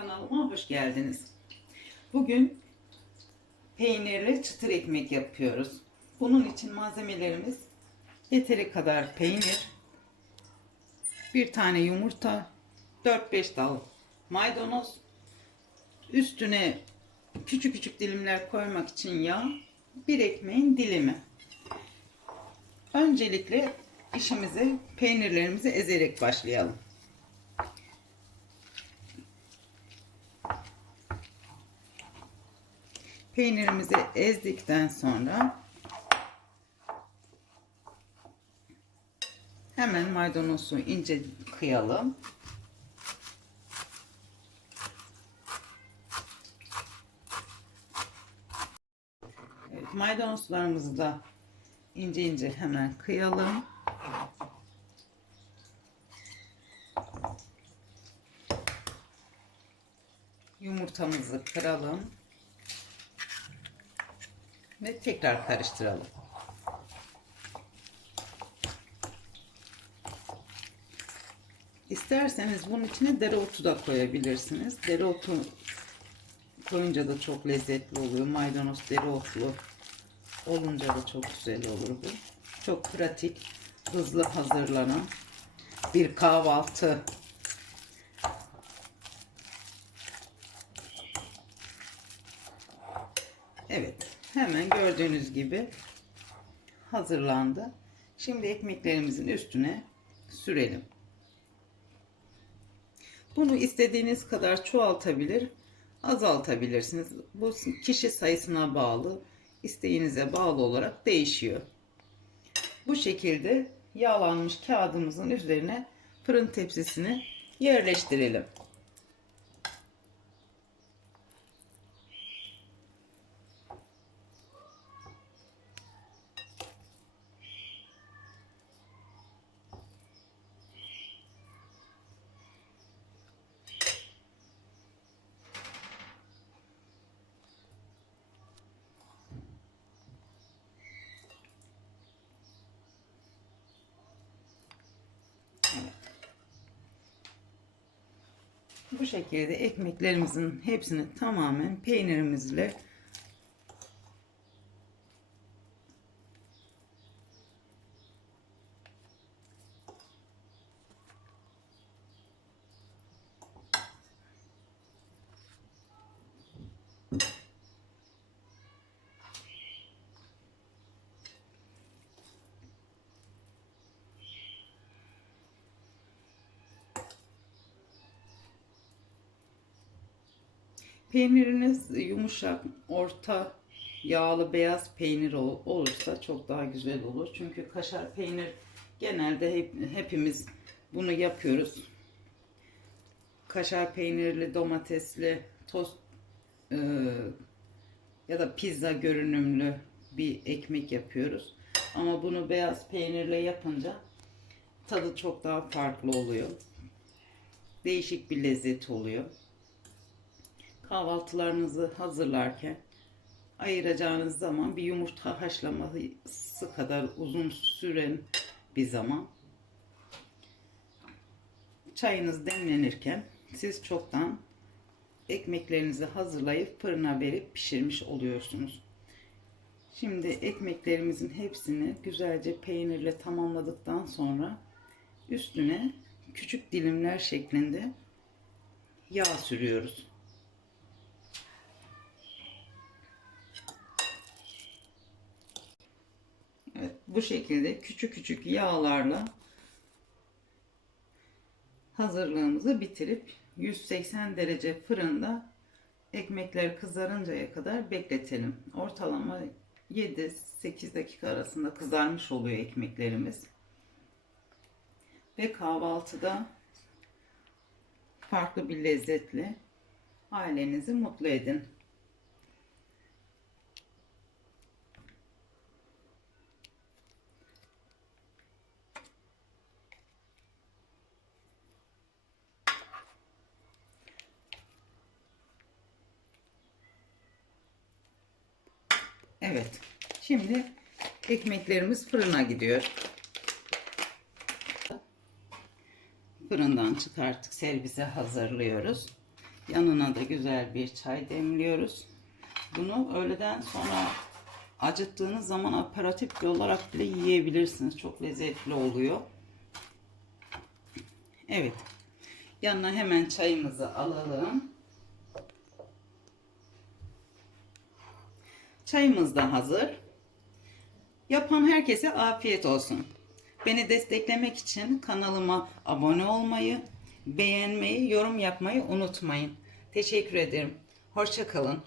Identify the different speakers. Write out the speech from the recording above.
Speaker 1: Kanalıma hoş geldiniz. Bugün peynirli çıtır ekmek yapıyoruz. Bunun için malzemelerimiz yeteri kadar peynir, bir tane yumurta, 4-5 dal maydanoz, üstüne küçük küçük dilimler koymak için yağ, bir ekmeğin dilimi. Öncelikle işimize peynirlerimizi ezerek başlayalım. Peynirimizi ezdikten sonra hemen maydanozu ince kıyalım. Evet, maydanozlarımızı da ince ince hemen kıyalım. Yumurtamızı kıralım ve tekrar karıştıralım. İsterseniz bunun içine dereotu da koyabilirsiniz. Dereotu koyunca da çok lezzetli oluyor. Maydanoz dereotlu olunca da çok güzel olur bu. Çok pratik, hızlı hazırlanan bir kahvaltı. Evet, hemen gördüğünüz gibi hazırlandı. Şimdi ekmeklerimizin üstüne sürelim. Bunu istediğiniz kadar çoğaltabilir, azaltabilirsiniz. Bu kişi sayısına bağlı, isteğinize bağlı olarak değişiyor. Bu şekilde yağlanmış kağıdımızın üzerine fırın tepsisini yerleştirelim. Bu şekilde ekmeklerimizin hepsini tamamen peynirimizle Peyniriniz yumuşak, orta yağlı beyaz peynir ol- olursa çok daha güzel olur. Çünkü kaşar peynir genelde hep, hepimiz bunu yapıyoruz. Kaşar peynirli, domatesli, tost e, ya da pizza görünümlü bir ekmek yapıyoruz. Ama bunu beyaz peynirle yapınca tadı çok daha farklı oluyor. Değişik bir lezzet oluyor kahvaltılarınızı hazırlarken ayıracağınız zaman bir yumurta haşlaması kadar uzun süren bir zaman çayınız demlenirken siz çoktan ekmeklerinizi hazırlayıp fırına verip pişirmiş oluyorsunuz. Şimdi ekmeklerimizin hepsini güzelce peynirle tamamladıktan sonra üstüne küçük dilimler şeklinde yağ sürüyoruz. Evet, bu şekilde küçük küçük yağlarla hazırlığımızı bitirip 180 derece fırında ekmekler kızarıncaya kadar bekletelim. Ortalama 7-8 dakika arasında kızarmış oluyor ekmeklerimiz. Ve kahvaltıda farklı bir lezzetle ailenizi mutlu edin. Evet. Şimdi ekmeklerimiz fırına gidiyor. Fırından çıkarttık servise hazırlıyoruz. Yanına da güzel bir çay demliyoruz. Bunu öğleden sonra acıktığınız zaman aperatif bir olarak bile yiyebilirsiniz. Çok lezzetli oluyor. Evet. Yanına hemen çayımızı alalım. Çayımız da hazır. Yapan herkese afiyet olsun. Beni desteklemek için kanalıma abone olmayı, beğenmeyi, yorum yapmayı unutmayın. Teşekkür ederim. Hoşça kalın.